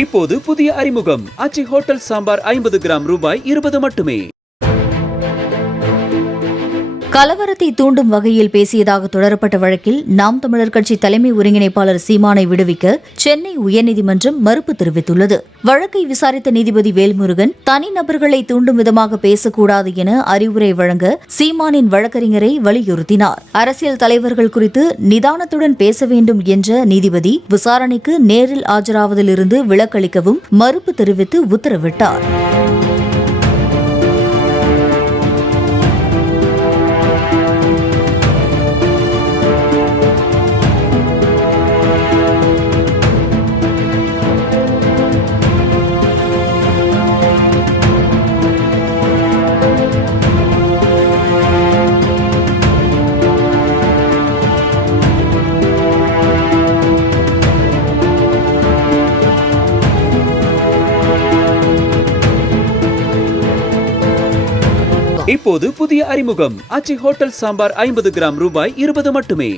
இப்போது புதிய அறிமுகம் ஆச்சி ஹோட்டல் சாம்பார் 50 கிராம் ரூபாய் 20 மட்டுமே. கலவரத்தை தூண்டும் வகையில் பேசியதாக தொடரப்பட்ட வழக்கில் நாம் தமிழர் கட்சி தலைமை ஒருங்கிணைப்பாளர் சீமானை விடுவிக்க சென்னை உயர்நீதிமன்றம் மறுப்பு தெரிவித்துள்ளது. வழக்கை விசாரித்த நீதிபதி வேல்முருகன் தனிநபர்களை தூண்டும் விதமாக பேசக்கூடாது என அறிவுரை வழங்க சீமானின் வழக்கறிஞரை வலியுறுத்தினார். அரசியல் தலைவர்கள் குறித்து நிதானத்துடன் பேச வேண்டும் என்ற நீதிபதி விசாரணைக்கு நேரில் ஆஜராவதிலிருந்து விலக்களிக்கவும் மறுப்பு தெரிவித்து உத்தரவிட்டார். இப்போது புதிய அறிமுகம் ஆச்சி ஹோட்டல் சாம்பார் 50 கிராம் ரூபாய் 20 மட்டுமே.